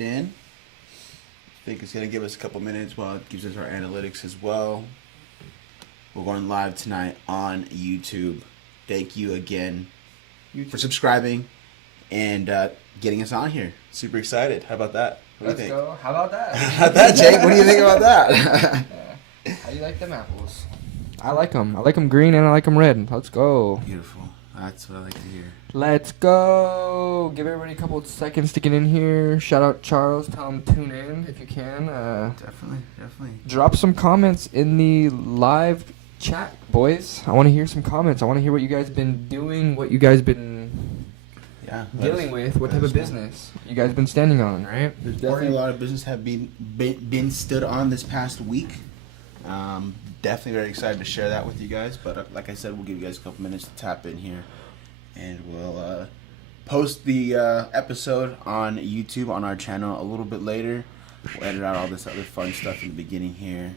tapped in. I think it's going to give us a couple minutes while it gives us our analytics as well. We're going live tonight on YouTube. Thank you again for subscribing and getting us on here. Super excited. How about that? Let's go. How about that? How about that, Jake? What do you think about that? How do you like them apples? I like them. I like them green and I like them red. Let's go. Beautiful. That's what I like to hear. Let's go. Give everybody a couple of seconds to get in here. Shout out Charles. Tell him tune in if you can. Definitely. Drop some comments in the live chat, boys. I want to hear some comments. I want to hear what you guys been doing, what you guys been dealing with, what type of business you guys been standing on, right? There's definitely a lot of business have been stood on this past week. Definitely very excited to share that with you guys. But like I said, we'll give you guys a couple minutes to tap in here, and we'll post the episode on YouTube on our channel a little bit later. We'll edit out all this other fun stuff in the beginning here.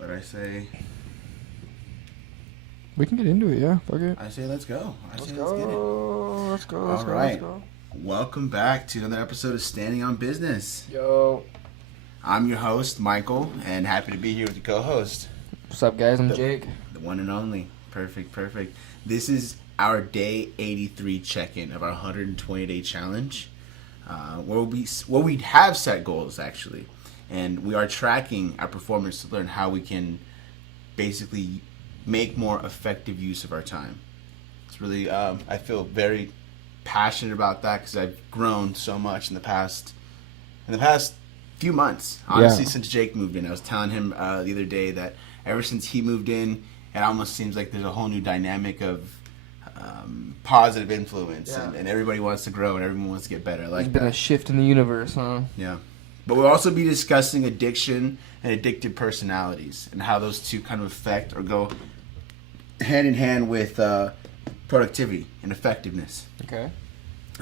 But I say we can get into it, yeah. Fuck it. I say let's go. Let's go. All right. Welcome back to another episode of Standing on Business. Yo. I'm your host, Michael, and happy to be here with the co-host. What's up, guys? I'm Jake. The one and only. Perfect. This is our day 83 check-in of our 120-day challenge, where we have set goals, actually, and we are tracking our performance to learn how we can basically make more effective use of our time. It's really, I feel very passionate about that because I've grown so much in the past few months, honestly, since Jake moved in. I was telling him the other day that ever since he moved in, it almost seems like there's a whole new dynamic of positive influence, and everybody wants to grow and everyone wants to get better. There's been a shift in the universe, huh? Yeah. But we'll also be discussing addiction and addictive personalities and how those two kind of affect or go hand in hand with productivity and effectiveness. Okay.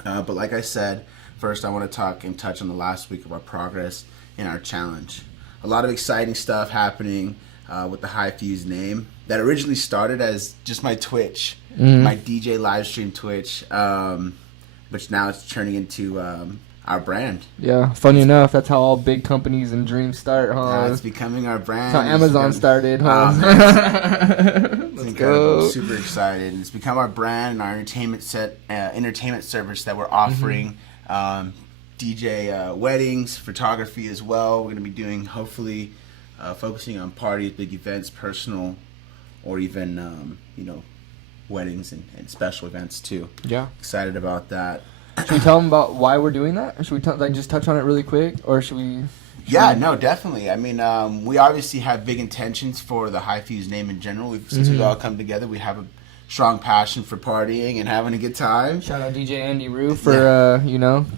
But like I said, first, I want to talk and touch on the last week of our progress in our challenge. A lot of exciting stuff happening with the High Fuse name that originally started as just my Twitch, my DJ live stream Twitch, which now it's turning into our brand. Yeah, funny enough, that's how all big companies and dreams start, huh? It's becoming our brand. That's how Amazon started, huh? Let's go. I'm super excited. It's become our brand and our entertainment service that we're offering. DJ weddings, photography as well. We're going to be doing, hopefully, focusing on parties, big events, personal, or even, weddings and special events too. Yeah. Excited about that. Should we tell them about why we're doing that? Or should we just touch on it really quick? Or should we... No, definitely. I mean, we obviously have big intentions for the High Fuse name in general. Since we've all come together, we have a strong passion for partying and having a good time. Shout out DJ Andy Rue for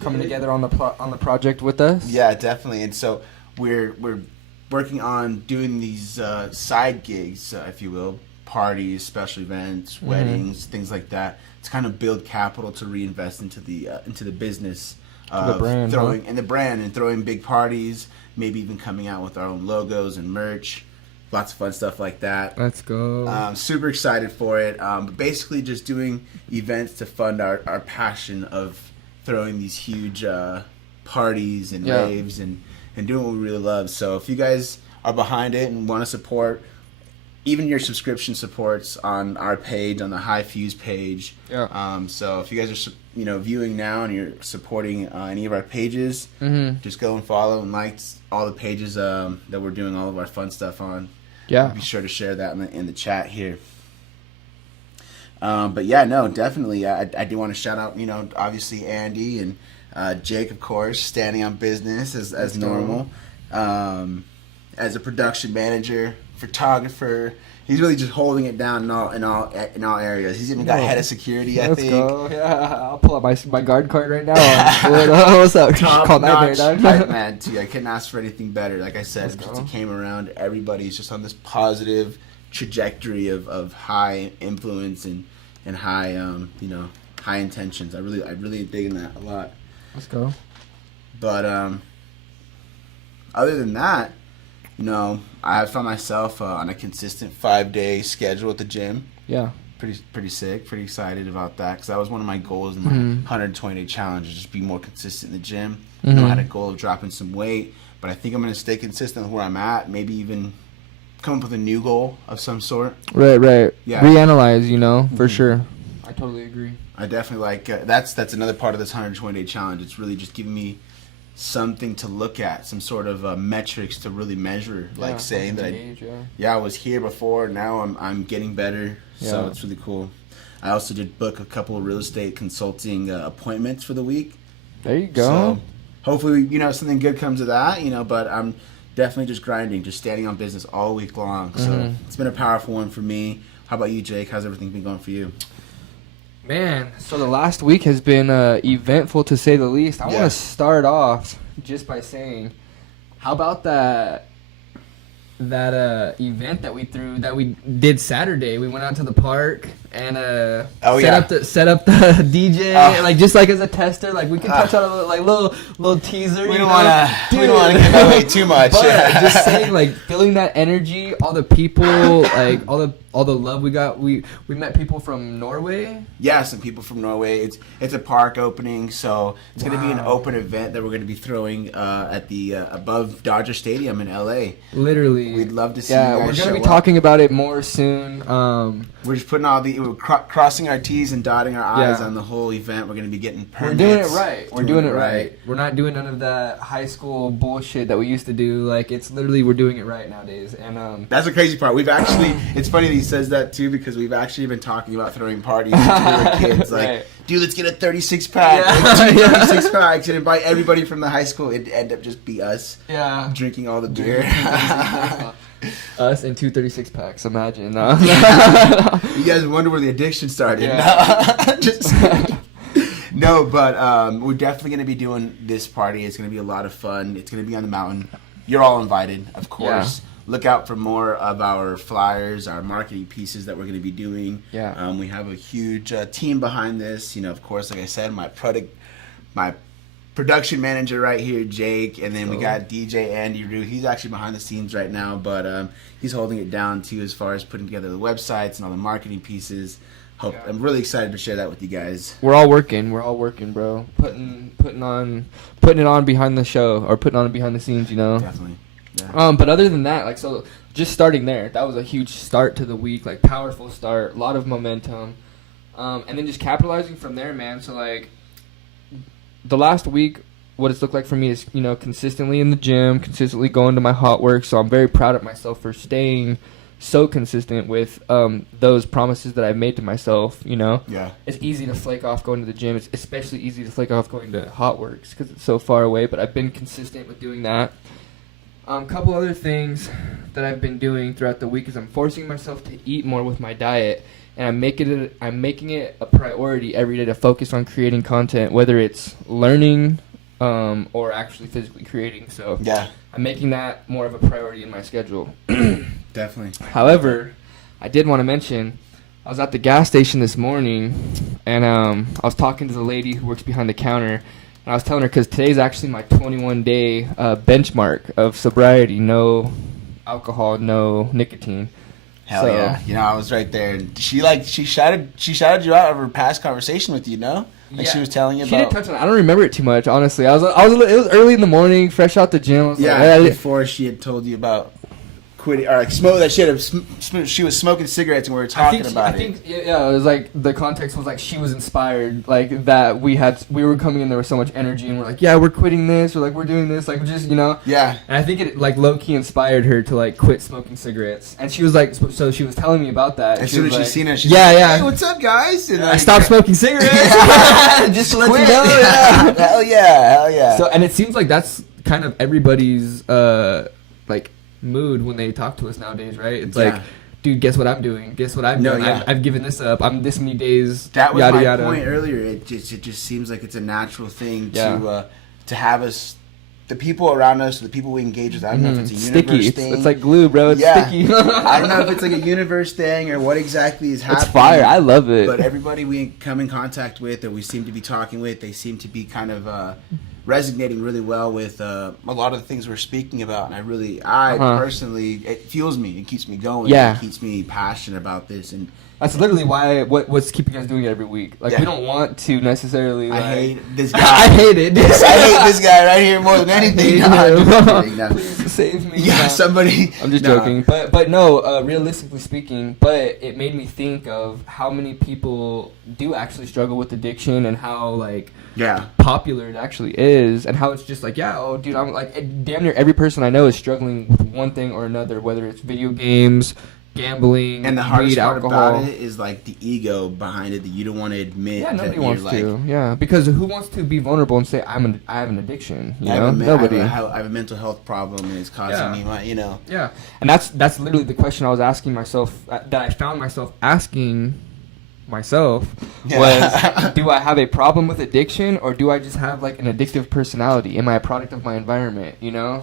coming together on the project with us. Yeah, definitely. And so we're working on doing these side gigs, if you will, parties, special events, weddings, things like that, to kind of build capital to reinvest into the business of the brand and throwing big parties, maybe even coming out with our own logos and merch. Lots of fun stuff like that. Let's go. Super excited for it. But basically just doing events to fund our passion of throwing these huge parties and raves and doing what we really love. So if you guys are behind it and want to support, even your subscription supports on our page, on the High Fuse page. Yeah. So if you guys are viewing now and you're supporting any of our pages, just go and follow and like all the pages that we're doing all of our fun stuff on. Yeah. Be sure to share that in the chat here. But yeah, no, definitely. I do want to shout out, obviously Andy and Jake, of course, standing on business as normal. As a production manager, photographer, he's really just holding it down in all areas. He's even got head of security, I think. Let's go. Yeah, I'll pull up my guard card right now. What's up? Top notch hype man too. I couldn't ask for anything better. Like I said, just came around. Everybody's just on this positive trajectory of high influence and high high intentions. I really digging that a lot. Let's go. But other than that, I have found myself on a consistent 5-day schedule at the gym. Yeah. pretty sick. Pretty excited about that because that was one of my goals in my 120-day challenge, is just be more consistent in the gym. I had a goal of dropping some weight, but I think I'm going to stay consistent with where I'm at. Maybe even come up with a new goal of some sort. Right. Yeah. Reanalyze, for sure. I totally agree. I definitely like that's another part of this 120-day challenge. It's really just giving me something to look at, some sort of metrics to really measure, like saying that I was here before, now I'm getting better. So it's really cool. I also did book a couple of real estate consulting appointments for the week. There you go. So hopefully, something good comes of that, but I'm definitely just grinding, just standing on business all week long. So it's been a powerful one for me. How about you, Jake? How's everything been going for you? Man, so the last week has been eventful to say the least. I want to start off just by saying, how about that event that we did Saturday? We went out to the park and set up the DJ, just like as a tester. Like we could touch on a little teaser. We don't want to give away too much. But just saying, like feeling that energy, all the people, like all the love we got. We met people from Norway. Yeah, some people from Norway. It's a park opening, so it's going to be an open event that we're going to be throwing at the above Dodger Stadium in LA. Literally, we'd love to see you guys. We're going to be talking about it more soon. We're just putting we're crossing our T's and dotting our I's on the whole event. We're going to be getting permits. We're doing it right. We're doing it right. We're not doing none of that high school bullshit that we used to do. Like, it's literally, we're doing it right nowadays. And that's the crazy part. We've actually, it's funny that he says that too, because we've actually been talking about throwing parties since we were kids. Like, dude, let's get a 36-pack. Yeah. 36 packs and invite everybody from the high school. It'd end up just be us drinking all the beer. Us and 2 36-packs, imagine. You guys wonder where the addiction started. Yeah. No, but we're definitely going to be doing this party. It's going to be a lot of fun. It's going to be on the mountain. You're all invited, of course. Yeah. Look out for more of our flyers, our marketing pieces that we're going to be doing. Yeah. We have a huge team behind this. Of course, like I said, my production manager right here, Jake, and then we got DJ Andy Rue. He's actually behind the scenes right now, but he's holding it down too as far as putting together the websites and all the marketing pieces. I'm really excited to share that with you guys. We're all working, bro. Putting it on behind the show, or putting on it behind the scenes, Definitely. Yeah. But other than that, so just starting there, that was a huge start to the week, powerful start, a lot of momentum, and then just capitalizing from there, man. So the last week, what it's looked like for me is, consistently in the gym, consistently going to my hot work. So I'm very proud of myself for staying so consistent with those promises that I've made to myself, Yeah. It's easy to flake off going to the gym. It's especially easy to flake off going to hot works because it's so far away, but I've been consistent with doing that. A couple other things that I've been doing throughout the week is I'm forcing myself to eat more with my diet. And I'm making it a priority every day to focus on creating content, whether it's learning or actually physically creating. So I'm making that more of a priority in my schedule. Definitely. However, I did want to mention, I was at the gas station this morning, and I was talking to the lady who works behind the counter, and I was telling her, because today's actually my 21-day benchmark of sobriety, no alcohol, no nicotine. Hell yeah! I was right there, and she shouted you out of her past conversation with you. She was telling you about. She didn't touch on it. I don't remember it too much, honestly. It was early in the morning, fresh out the gym. Before she had told you about quitting or smoke that she was smoking cigarettes and we were talking about it. It was the context was she was inspired, that we were coming in there with so much energy and we're we're quitting this, or we're doing this, Yeah. And I think it low key inspired her to quit smoking cigarettes, and she was so she was telling me about that. As soon as she's seen it, she's hey, what's up, guys? And I stopped smoking cigarettes. Just to let you know. Yeah. Hell yeah. So, and it seems that's kind of everybody's mood when they talk to us nowadays, right? It's dude, guess what I'm doing? Guess what I'm doing? I've given this up. I'm this many days. That was my point earlier. It just seems like it's a natural thing to have us, the people around us, the people we engage with. I don't know if it's a universe thing. It's like glue, bro. It's sticky. I don't know if it's a universe thing or what exactly is happening. It's fire. I love it. But everybody we come in contact with, or we seem to be talking with, they seem to be kind of resonating really well with a lot of the things we're speaking about, and I personally, it fuels me, it keeps me going, it keeps me passionate about this, and that's literally what's keeping us doing it every week. Like we don't want to necessarily. I hate this guy. I hate it. I hate this guy right here more than anything. Please save me. Yeah, somebody. I'm just joking, but no. Realistically speaking, but it made me think of how many people do actually struggle with addiction and how popular it actually is, and how it's just like dude, I'm like damn near every person I know is struggling with one thing or another, whether it's video games, gambling, and the hardest part alcohol. about it is like the ego behind it that you don't want to admit. Yeah, nobody wants to. Yeah, because who wants to be vulnerable and say I have an addiction? You know, nobody. I have a mental health problem and it's causing me my, Yeah, and that's literally the question I was asking myself, that I found myself asking myself was, do I have a problem with addiction, or do I just have like an addictive personality? Am I a product of my environment?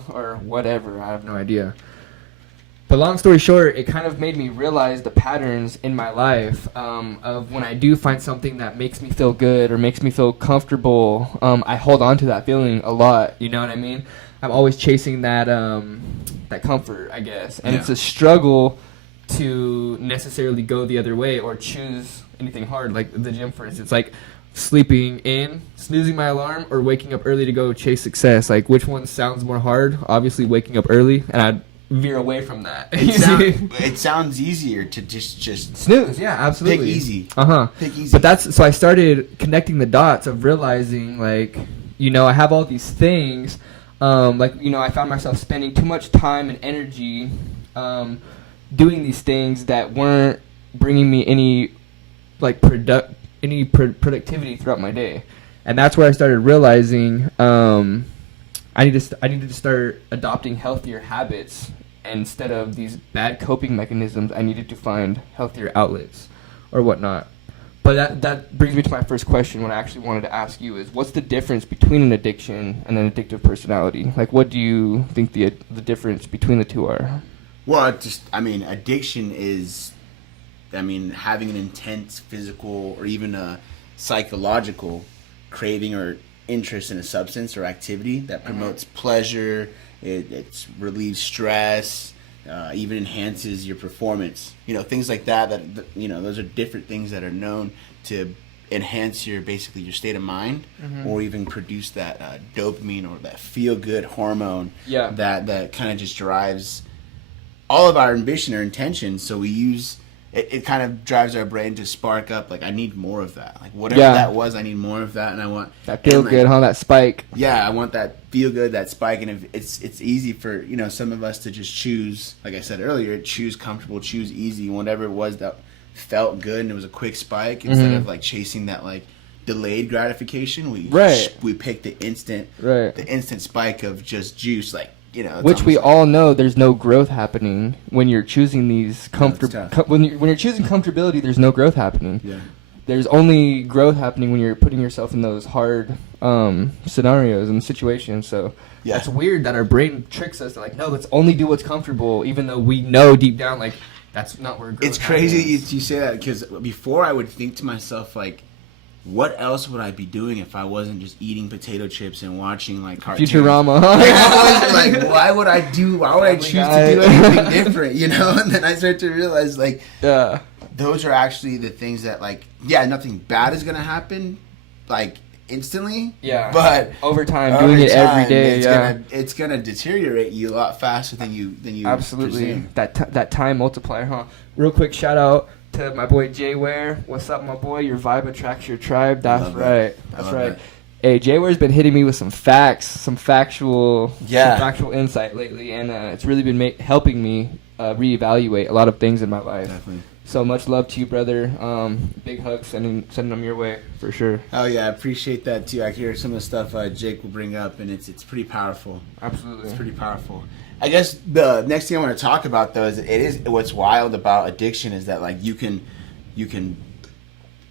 Or whatever? I have no idea. But long story short, it kind of made me realize the patterns in my life of when I do find something that makes me feel good or makes me feel comfortable, I hold on to that feeling a lot. You know what I mean? I'm always chasing that comfort, I guess. And it's a struggle to necessarily go the other way or choose anything hard, like the gym, for instance. Like sleeping in, snoozing my alarm, or waking up early to go chase success. Like which one sounds more hard? Obviously waking up early, and I'd veer away from that. It sounds easier to just snooze. Yeah, absolutely. Pick easy. Pick easy. But so I started connecting the dots of realizing, like, I have all these things. I found myself spending too much time and energy doing these things that weren't bringing me any productivity throughout my day. And that's where I started realizing I needed to start adopting healthier habits. Instead of these bad coping mechanisms, I needed to find healthier outlets or whatnot. But that brings me to my first question. What I actually wanted to ask you is, what's the difference between an addiction and an addictive personality? Like, what do you think the difference between the two are? Well, addiction is, having an intense physical or even a psychological craving or interest in a substance or activity that promotes pleasure, it relieves stress, even enhances your performance. Things like that those are different things that are known to enhance your state of mind, or even produce that dopamine or that feel-good hormone that kind of just drives all of our ambition or intention. So we use it kind of drives our brain to spark up, like, I need more of that. Like, whatever that was, I need more of that, and I want... That feel good, that spike. Yeah, I want that feel good, that spike, and if it's easy for, some of us to just choose, like I said earlier, choose comfortable, choose easy, whatever it was that felt good, and it was a quick spike, instead of, like, chasing that, like, delayed gratification. We pick the instant spike of just juice, like, which we all know there's no growth happening when you're choosing these when you're choosing comfortability. There's no growth happening. Yeah. There's only growth happening when you're putting yourself in those hard scenarios and situations. So it's weird that our brain tricks us to, like, no, let's only do what's comfortable, even though we know deep down, like, that's not where growth It's crazy you say that, because before I would think to myself, like, what else would I be doing if I wasn't just eating potato chips and watching, like, cartoons? Futurama. Why would I choose to do anything different, And then I start to realize, like, those are actually the things that, like, nothing bad is going to happen, like, instantly. Yeah. But over time, doing it every day, it's gonna deteriorate you a lot faster than you absolutely presume. That time multiplier, huh? Real quick shout out to my boy Jay Ware. What's up, my boy? Your vibe attracts your tribe. That's right. That's right. Hey, Jay Ware's been hitting me with some facts, some factual insight lately, and it's really been helping me reevaluate a lot of things in my life. Definitely. So much love to you, brother. Big hugs, sending them your way for sure. Oh yeah, I appreciate that too. I hear some of the stuff Jake will bring up, and it's pretty powerful. Absolutely, it's pretty powerful. I guess the next thing I want to talk about, though, is what's wild about addiction is that, like, you can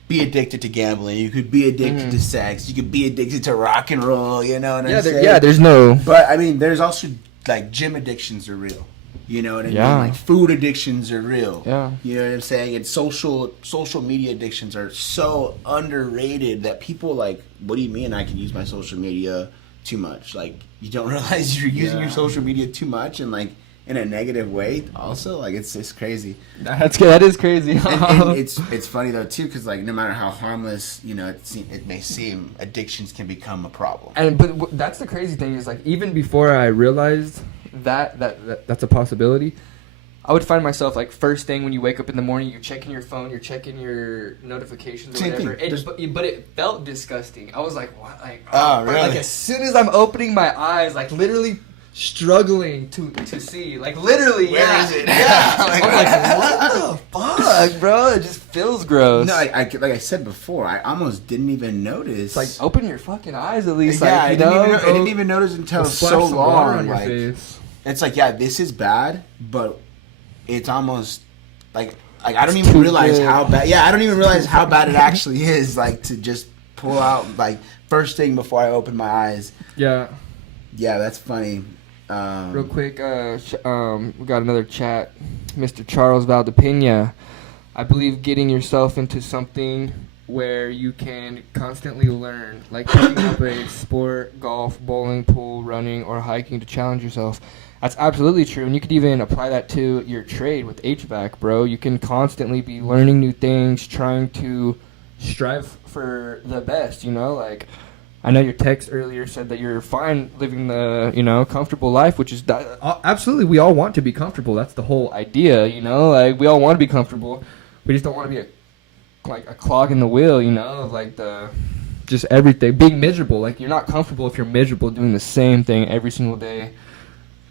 be addicted to gambling, you could be addicted to sex, you could be addicted to rock and roll. You know what I'm saying? There's no. But I mean, there's also, like, gym addictions are real. You know what I mean? Like, food addictions are real. Yeah. You know what I'm saying? And social media addictions are so underrated that people, like, what do you mean I can use my social media too much. Like, you don't realize you're using your social media too much, and like in a negative way. Also, like it's crazy. That is crazy. and it's funny though too, because like no matter how harmless it may seem, addictions can become a problem. But that's the crazy thing is, like, even before I realized that's a possibility, I would find myself, like, first thing when you wake up in the morning, you're checking your phone, you're checking your notifications or whatever. But it felt disgusting. I was like, what? Like, really? Like, as soon as I'm opening my eyes, like, literally struggling to see. Like, literally, Where is it? Yeah. I'm like, what the fuck, bro? It just feels gross. No, like I said before, I almost didn't even notice. It's like, open your fucking eyes at least. Yeah, like, I didn't even notice until so long. On your like, face. It's like, yeah, this is bad, but it's almost like I don't even realize how bad. Yeah, I don't even realize how bad it actually is. Like, to just pull out like first thing before I open my eyes. Yeah. Yeah, that's funny. Real quick, we got another chat. Mr. Charles Valdepena. I believe getting yourself into something where you can constantly learn, like picking up a sport, golf, bowling, pool, running, or hiking to challenge yourself. That's absolutely true, and you could even apply that to your trade with HVAC, bro. You can constantly be learning new things, trying to strive for the best, like... I know your text earlier said that you're fine living the, comfortable life, which is absolutely, we all want to be comfortable. That's the whole idea, like we all want to be comfortable. We just don't want to be a clog in the wheel, of like just everything, being miserable. Like, you're not comfortable if you're miserable doing the same thing every single day.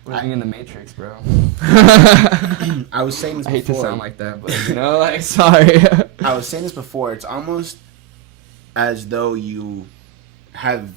Living in the Matrix, bro. I was saying this before. I hate to sound like that, but, sorry. I was saying this before. It's almost as though you have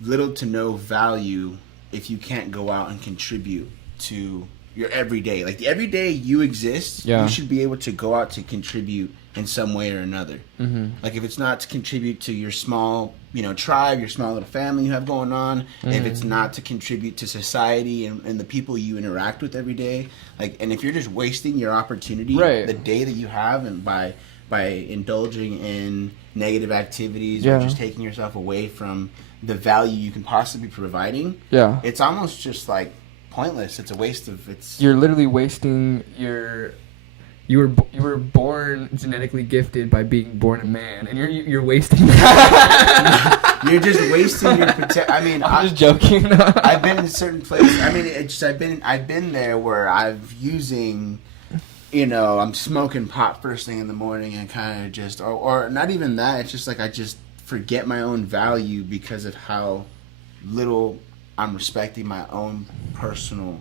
little to no value if you can't go out and contribute to your everyday. Like, the everyday you exist, you should be able to go out to contribute in some way or another. Mm-hmm. Like, if it's not to contribute to your small, tribe, your small little family you have going on, if it's not to contribute to society and the people you interact with every day, like, and if you're just wasting your opportunity, the day that you have, and by indulging in negative activities or just taking yourself away from the value you can possibly be providing, it's almost just like pointless. It's a waste of You're literally wasting you were born genetically gifted by being born a man, and you're wasting that. You're just wasting your potential. I mean, I'm just joking. I've been in certain places. I mean, I've been there where I've using, I'm smoking pot first thing in the morning and kind of just, or not even that. It's just like I just forget my own value because of how little I'm respecting my own personal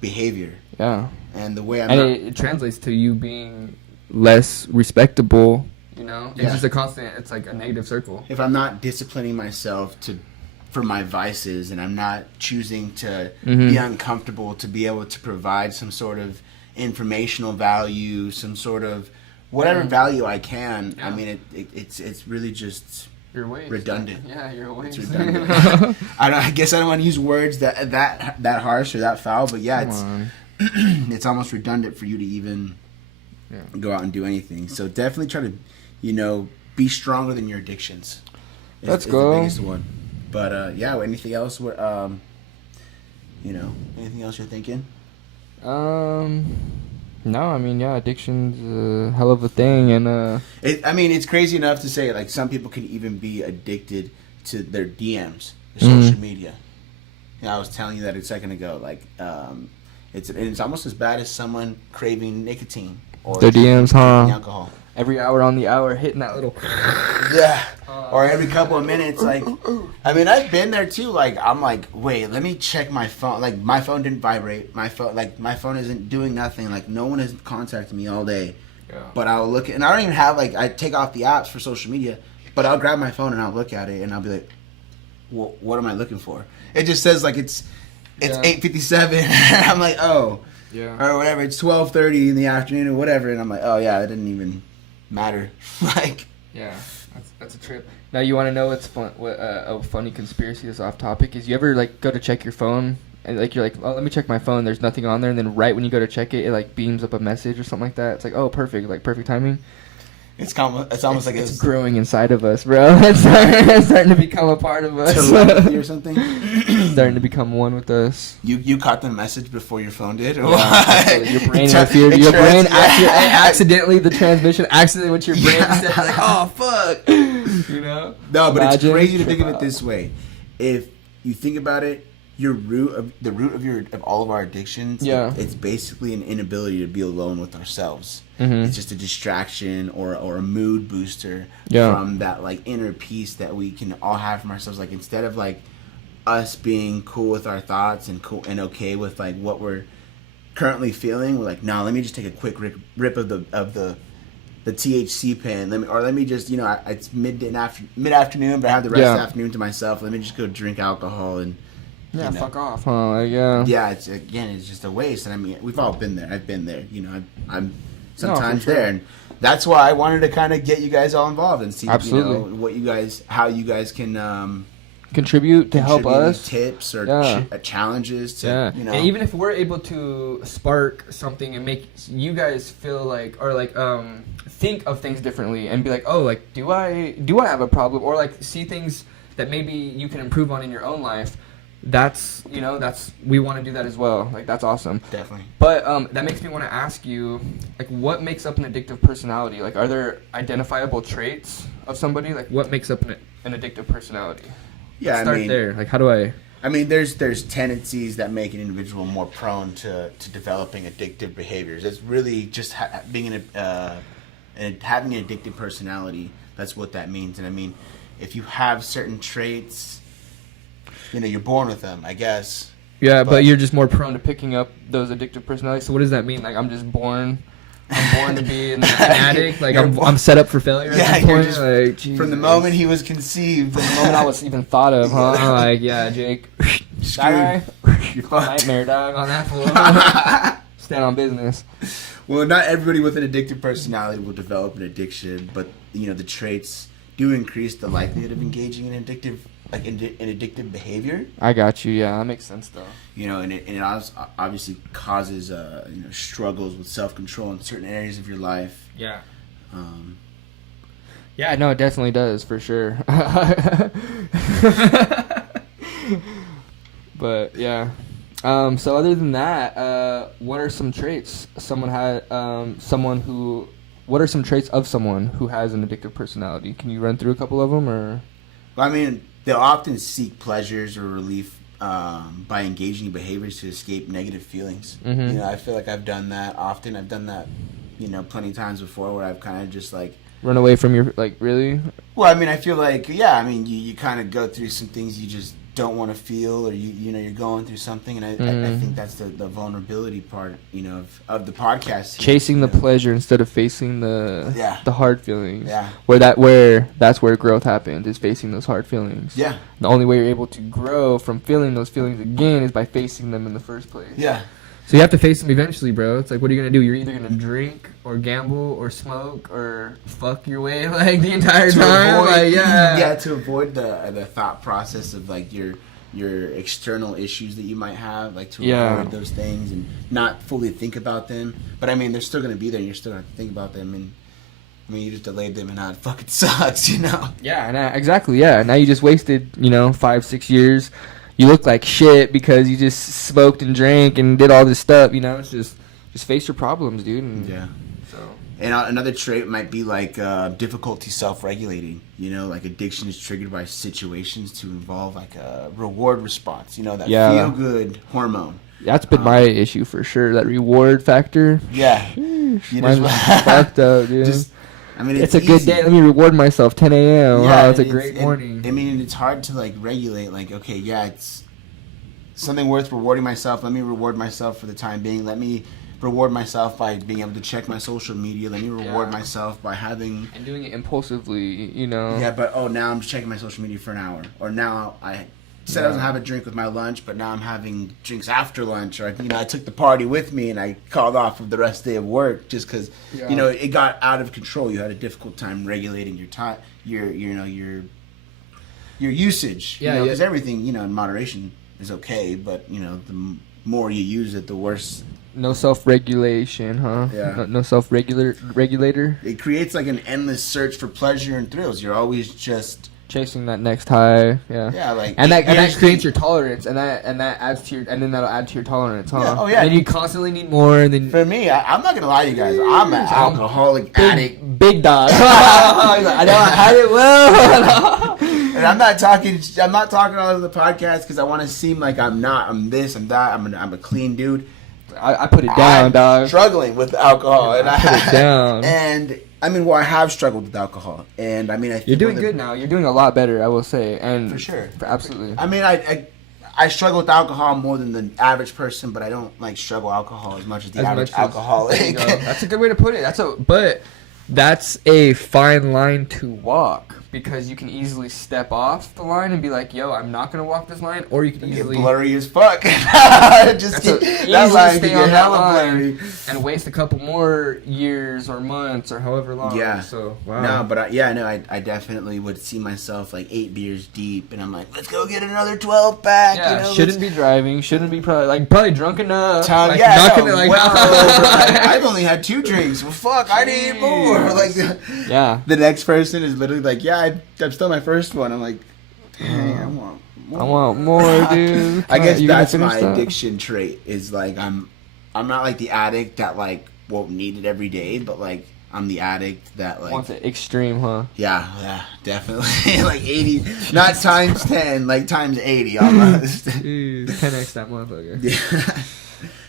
behavior. Yeah. And the way it translates to you being less respectable, It's just a constant, it's like a negative circle. If I'm not disciplining myself for my vices, and I'm not choosing to be uncomfortable to be able to provide some sort of informational value, some sort of whatever value I can, I mean, it's really just redundant. Yeah, you're a waste. It's redundant. I guess I don't want to use words that harsh or that foul, but yeah, it's almost redundant for you to even go out and do anything. So definitely try to, be stronger than your addictions. Let's go. The biggest one. But anything else? Anything else you're thinking? No, I mean, addiction's a hell of a thing, and it's crazy enough to say, like, some people can even be addicted to their DMs, their social media. I was telling you that a second ago. Like, it's almost as bad as someone craving nicotine or their DMs, alcohol. Every hour on the hour, hitting that little. Or every couple of minutes, like, I mean, I've been there too. Like, I'm like, wait, let me check my phone. Like, my phone didn't vibrate. My phone isn't doing nothing. Like, no one has contacted me all day. Yeah. But I'll look at, and I don't even have, like, I take off the apps for social media, but I'll grab my phone and I'll look at it and I'll be like, well, what am I looking for? It just says, like, it's 8:57. I'm like, oh. Yeah. Or whatever. It's 12:30 in the afternoon or whatever. And I'm like, oh, yeah, it didn't even matter. Like. Yeah. That's a trip. Now, you want to know what's fun? What a funny conspiracy that's off topic is. You ever like go to check your phone and like you're like, oh, let me check my phone. There's nothing on there, and then right when you go to check it, it like beams up a message or something like that. It's like, oh, perfect, like perfect timing. It's almost like it's growing inside of us, bro. It's starting to become a part of us. Telepathy or something. Starting to become one with us. You caught the message before your phone did? Or yeah, your brain accidentally the transmission accidentally with your brain said like, oh fuck. You know? No, but it's crazy to think of it this way. If you think about it, the root of all of our addictions, it's basically an inability to be alone with ourselves. Mm-hmm. It's just a distraction or a mood booster from that like inner peace that we can all have from ourselves. Like instead of like us being cool with our thoughts and cool and okay with like what we're currently feeling, we're like, no, let me just take a quick rip of the THC pen. Let me just, it's mid afternoon, but I have the rest of the afternoon to myself. Let me just go drink alcohol and fuck off, huh? Yeah, it's just a waste. And I mean, we've all been there. I've been there. I'm sometimes there, and that's why I wanted to kind of get you guys all involved and see, how you guys can contribute to help us, tips or challenges to, And even if we're able to spark something and make you guys feel like, or like think of things differently and be like, oh, like do I have a problem, or like see things that maybe you can improve on in your own life. That's we want to do that as well. Like that's awesome. Definitely. But that makes me want to ask you, like, what makes up an addictive personality? Like, are there identifiable traits of somebody? Like, what makes up an addictive personality? Yeah, Start there. Like, how do I? I mean, there's tendencies that make an individual more prone to developing addictive behaviors. It's really just having an addictive personality. That's what that means. And I mean, if you have certain traits, you're born with them, I guess. Yeah, but you're just more prone to picking up those addictive personalities. So what does that mean? Like, I'm born to be an addict. Like I'm set up for failure. Yeah, at you're this point. just from the moment he was conceived, from the moment I was even thought of, huh? Like, yeah, Jake, that guy, you're fucked. Nightmare dog on that fool. Stand on business. Well, not everybody with an addictive personality will develop an addiction, but the traits do increase the likelihood of engaging in addictive behavior. I got you. Yeah, that makes sense though. And it obviously causes struggles with self-control in certain areas of your life. Yeah. Yeah, no, it definitely does for sure. But yeah. So other than that, what are some traits what are some traits of someone who has an addictive personality? Can you run through a couple of them, or? Well, I mean, they'll often seek pleasures or relief by engaging in behaviors to escape negative feelings. Mm-hmm. I feel like I've done that often. I've done that, plenty of times before, where I've kind of just like run away from your really. Well, I mean, I feel like you kind of go through some things you just don't want to feel, or you're going through something, and I think that's the vulnerability part of the podcast here. Chasing the pleasure instead of facing the hard feelings. Yeah. That's where growth happens, is facing those hard feelings. Yeah. The only way you're able to grow from feeling those feelings again is by facing them in the first place. Yeah. So you have to face them eventually, bro. It's like, what are you going to do? You're either going to drink or gamble or smoke or fuck your way like the entire time. To avoid the thought process of like your external issues that you might have, like to avoid those things and not fully think about them. But I mean, they're still going to be there and you're still going to have to think about them. And I mean, you just delayed them and now it fucking sucks, Yeah, exactly, yeah. Now you just wasted, 5-6 years. You look like shit because you just smoked and drank and did all this stuff. It's just face your problems, dude. And another trait might be like difficulty self-regulating. Like addiction is triggered by situations to involve like a reward response. That feel-good hormone. That's been my issue for sure. That reward factor. Yeah, mine's fucked up, dude. It's a easy. good day. Let me reward myself. 10 a.m. Yeah, wow, it's a great morning. It's hard to like regulate. Like, okay, it's something worth rewarding myself. Let me reward myself for the time being. Let me reward myself by being able to check my social media. Let me reward myself by having and doing it impulsively. Yeah, but now I'm just checking my social media for an hour. Or now I said I was gonna have a drink with my lunch, but now I'm having drinks after lunch. Or I took the party with me and I called off of the rest of the day of work just because it got out of control. You had a difficult time regulating your time, your usage. Because everything in moderation is okay, but the more you use it, the worse No self-regulation, huh? Yeah. No self-regulator. It creates like an endless search for pleasure and thrills. You're always just chasing that next high. Yeah. Yeah, like and that creates your tolerance, and that adds to your, and then that'll add to your tolerance, huh? Yeah, oh yeah. And then you constantly need more. And then for me, I'm not gonna lie to you guys. I'm an alcoholic addict, big dog. I know I had it well. And I'm not talking all over the podcast because I want to seem like I'm not. I'm this. I'm that. I'm a clean dude. I put it down, dog. Struggling with alcohol, and I put it down. And I mean, well, I have struggled with alcohol, and I mean, I think you're doing good now. You're doing a lot better, I will say, and for sure, absolutely. I mean, I struggle with alcohol more than the average person, but I don't like struggle alcohol as much as the average alcoholic. That's a good way to put it. But that's a fine line to walk. Because you can easily step off the line and be like, "Yo, I'm not gonna walk this line," or you can easily get blurry as fuck. Just that line stay on that line and waste a couple more years or months or however long. Yeah. So wow. No, but I definitely would see myself like 8 beers deep, and I'm like, let's go get another 12 pack. Yeah. You know, shouldn't be driving. Shouldn't be probably drunk enough. I've only had 2 drinks. Well, fuck, I need more. Like, yeah. The next person is literally like, yeah. I'm still my first one. I'm like, dang, I want more, dude. I guess that's my addiction trait. Is like I'm not like the addict that like won't need it every day, but like I'm the addict that like wants it extreme, huh? Yeah, definitely. Like 80, not times 10, like times 80 almost. 10x that motherfucker. Yeah.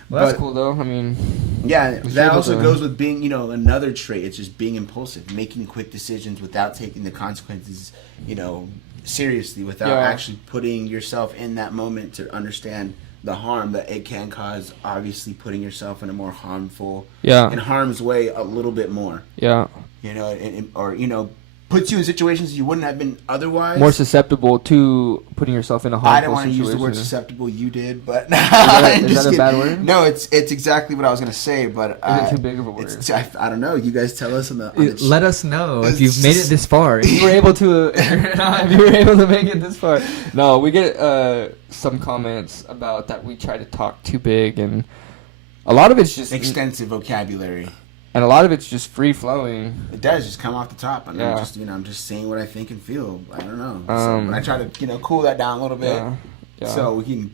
Well, that's cool though. I mean, yeah, that also goes with being, another trait. It's just being impulsive, making quick decisions without taking the consequences, seriously, without actually putting yourself in that moment to understand the harm that it can cause. Obviously, putting yourself in a more harmful, in harm's way a little bit more. Yeah. Or puts you in situations you wouldn't have been otherwise. More susceptible to putting yourself in a harmful situation. I don't want to use the word susceptible. You did, but is that a bad word? No, it's exactly what I was going to say. But is it too big of a word? I don't know. You guys tell us let us know if you've made it this far. If you were able to, make it this far. No, we get some comments about that we try to talk too big, and a lot of it's just extensive vocabulary. And a lot of it's just free flowing. It does just come off the top, and I'm just saying what I think and feel. I don't know. So I try to cool that down a little bit, so we can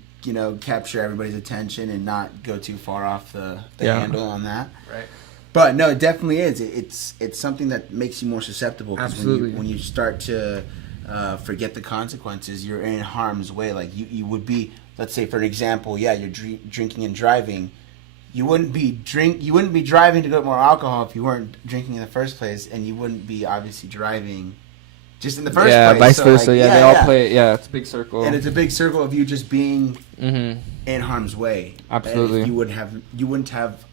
capture everybody's attention and not go too far off the handle on that. Right. But no, it definitely is. It's something that makes you more susceptible. Absolutely. When you start to forget the consequences, you're in harm's way. Like you would be. Let's say for an example, you're drinking and driving. You wouldn't be driving to get more alcohol if you weren't drinking in the first place, and you wouldn't be obviously driving just in the first place. Yeah, vice versa. They all play. Yeah, it's a big circle, and it's a big circle of you just being in harm's way. Absolutely, you wouldn't have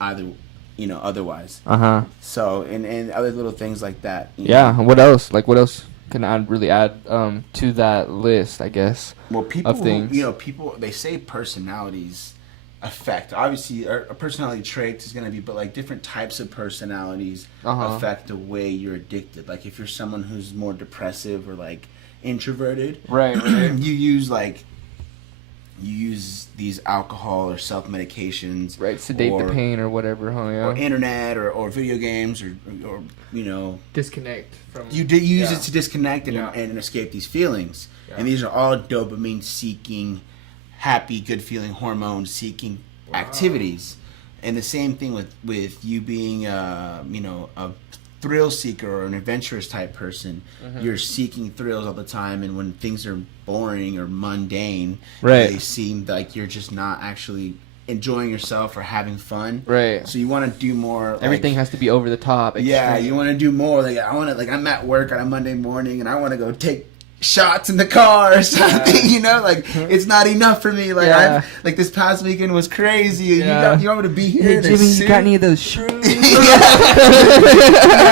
either, otherwise. So and other little things like that. What else? Like what else can I really add to that list? I guess. Well, people, of things. People they say personalities affect. Obviously a personality trait is going to be, but like different types of personalities affect the way you're addicted. Like if you're someone who's more depressive or like introverted, right. you use these alcohol or self-medications, right, sedate the pain or whatever, or internet or video games or disconnect from you use it to disconnect and escape these feelings. And these are all dopamine seeking, happy, good feeling, hormone seeking activities. And the same thing with you being a thrill seeker or an adventurous type person. You're seeking thrills all the time, and when things are boring or mundane, they seem like you're just not actually enjoying yourself or having fun. Right. So you want to do more. Everything has to be over the top. Yeah, you want to do more. Like I'm at work on a Monday morning and I want to go take shots in the car or something, it's not enough for me. Like like this past weekend was crazy. And you want me to be here? Hey, Jimmy, you got any of those shrooms? I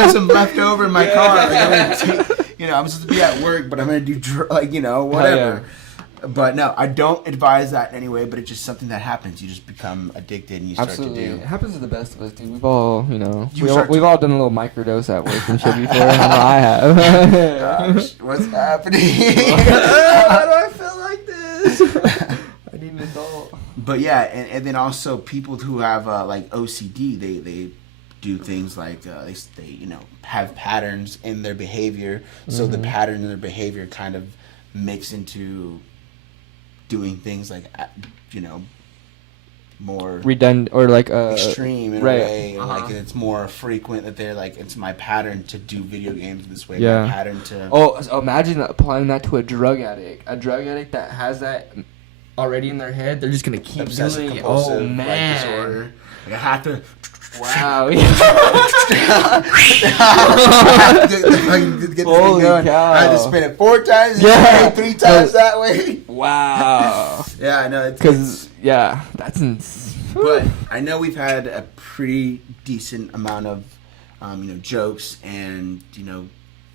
have some left over in my car. Like, I'm supposed to be at work, but I'm gonna do whatever. But no, I don't advise that anyway. But it's just something that happens. You just become addicted, and you start to do. It happens to the best of us, dude. We've all, we've all done a little microdose at work and shit before. I have. Gosh, what's happening? Why do I feel like this? I need an adult. But yeah, and then also people who have like OCD, they do things like they have patterns in their behavior. So the pattern in their behavior kind of makes into doing things like more redundant or like extreme in right. a way. Like it's more frequent that they're like, it's my pattern to do video games this way. Yeah. My pattern to so imagine applying that to a drug addict that has that already in their head. They're just gonna keep doing it. Oh man, disorder. Like I have to. Wow. get Holy going. cow. I had to spin it 4 times this way, 3 times that way. Wow. Yeah, I know. Because that's but I know we've had a pretty decent amount of jokes and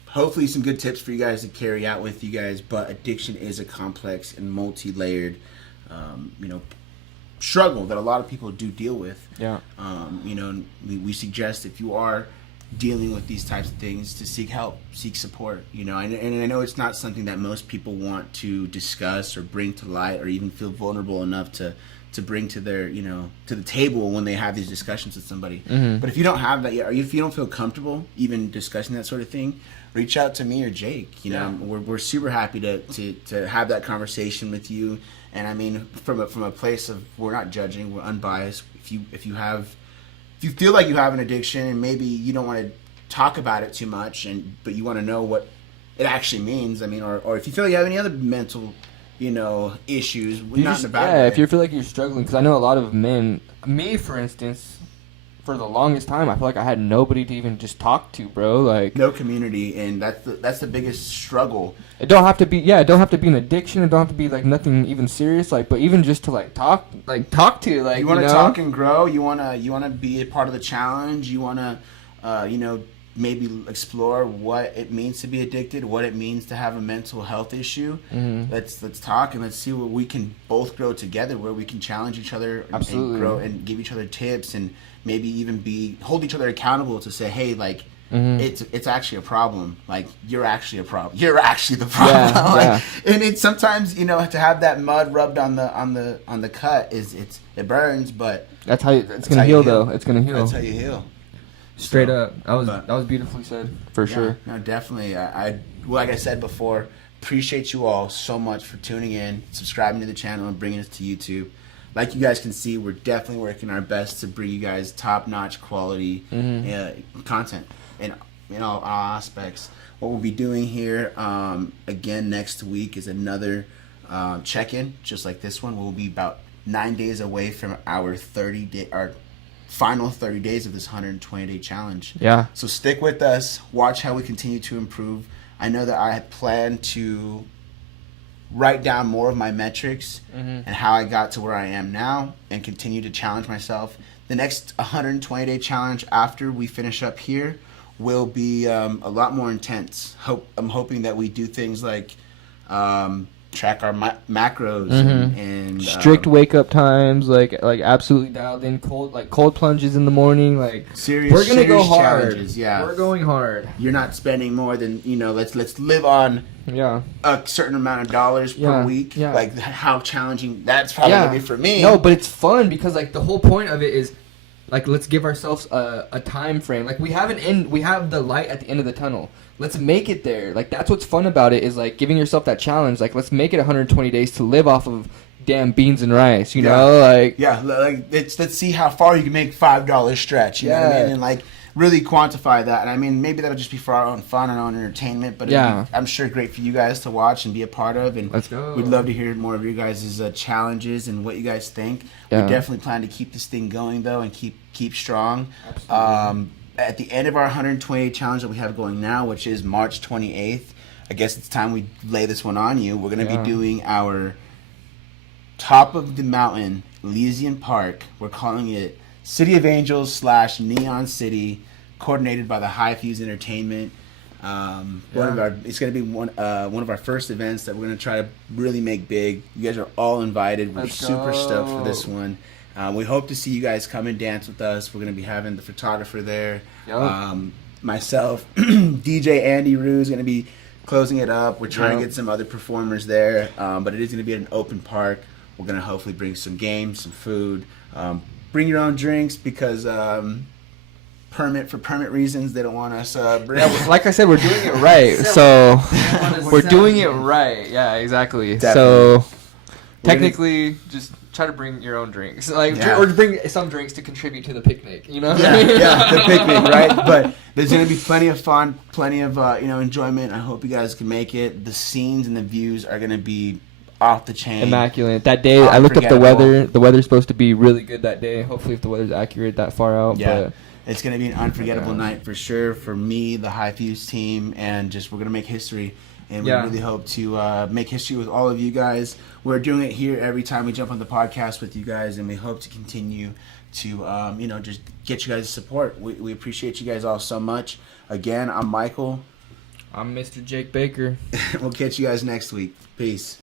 hopefully some good tips for you guys to carry out with you guys. But addiction is a complex and multi-layered struggle that a lot of people do deal with. Yeah. We suggest if you are dealing with these types of things to seek help, seek support. And I know it's not something that most people want to discuss or bring to light or even feel vulnerable enough to bring to their to the table when they have these discussions with somebody. But if you don't have that yet, or if you don't feel comfortable even discussing that sort of thing, reach out to me or Jake. We're super happy to have that conversation with you. And I mean, from a place of, we're not judging, we're unbiased. If you feel like you have an addiction and maybe you don't want to talk about it too much, but you want to know what it actually means. I mean, or if you feel like you have any other mental issues, if you feel like you're struggling, because I know a lot of men, me for instance, for the longest time, I feel like I had nobody to even just talk to, bro. Like no community, and that's the biggest struggle. It don't have to be an addiction. It don't have to be like nothing even serious. Like, but even just to talk to like you want to talk and grow. You wanna be a part of the challenge. You wanna maybe explore what it means to be addicted, what it means to have a mental health issue. Let's talk and let's see what we can both grow together, where we can challenge each other and grow and give each other tips and maybe even hold each other accountable to say, hey, like it's actually a problem. Like you're actually a problem. You're actually the problem. Yeah. And it's sometimes to have that mud rubbed on the cut it burns, but that's how it's gonna heal though. It's gonna heal. That's how you heal. Straight up. That was beautifully said, for sure. No, definitely. I like I said before, appreciate you all so much for tuning in, subscribing to the channel, and bringing us to YouTube. Like you guys can see, we're definitely working our best to bring you guys top-notch quality content in all aspects. What we'll be doing here again next week is another check-in, just like this one. We'll be about 9 days away from our final 30 days of this 120-day challenge. Yeah. So stick with us. Watch how we continue to improve. I know that I had planned to write down more of my metrics and how I got to where I am now and continue to challenge myself. The next 120-day challenge after we finish up here will be a lot more intense. I'm hoping that we do things like track our macros and strict wake up times, like absolutely dialed in, cold plunges in the morning, like serious. We're gonna go hard. Challenges, yeah, we're going hard. You're not spending more than let's live on a certain amount of dollars per week. Yeah. Like how challenging that's probably gonna be for me. No, but it's fun because like the whole point of it is like let's give ourselves a time frame. Like we have the light at the end of the tunnel. Let's make it there. Like that's what's fun about it, is like giving yourself that challenge. Like let's make it 120 days to live off of damn beans and rice. You know, like let's see how far you can make $5 stretch. You know what I mean? And like really quantify that. And I mean, maybe that'll just be for our own fun and our own entertainment. But I'm sure great for you guys to watch and be a part of. And let's go. We'd love to hear more of your guys' challenges and what you guys think. We definitely plan to keep this thing going though and keep strong. Absolutely. At the end of our 120 challenge that we have going now, which is March 28th, I guess it's time we lay this one on you. We're going to be doing our top of the mountain, Elysian Park. We're calling it City of Angels / Neon City, coordinated by the High Fuse Entertainment. It's going to be one of our first events that we're going to try to really make big. You guys are all invited. We're super stoked for this one. We hope to see you guys come and dance with us. We're going to be having the photographer there. Myself, DJ Andy Rue is going to be closing it up. We're trying to get some other performers there, but it is going to be at an open park. We're gonna hopefully bring some games, some food. Bring your own drinks because for permit reasons they don't want us. Like I said, we're doing it right. So we're doing it right. Yeah, exactly. Definitely. So technically, just try to bring your own drinks, or bring some drinks to contribute to the picnic. You know? Yeah, the picnic, right? But there's gonna be plenty of fun, plenty of enjoyment. I hope you guys can make it. The scenes and the views are gonna be off the chain, immaculate. That day, I looked up the weather. The weather's supposed to be really good that day. Hopefully, if the weather's accurate that far out. Yeah. But it's going to be an unforgettable night for sure for me, the High Fuse team, and we're going to make history. And we really hope to make history with all of you guys. We're doing it here every time we jump on the podcast with you guys, and we hope to continue to, just get you guys' support. We appreciate you guys all so much. Again, I'm Michael. I'm Mr. Jake Baker. We'll catch you guys next week. Peace.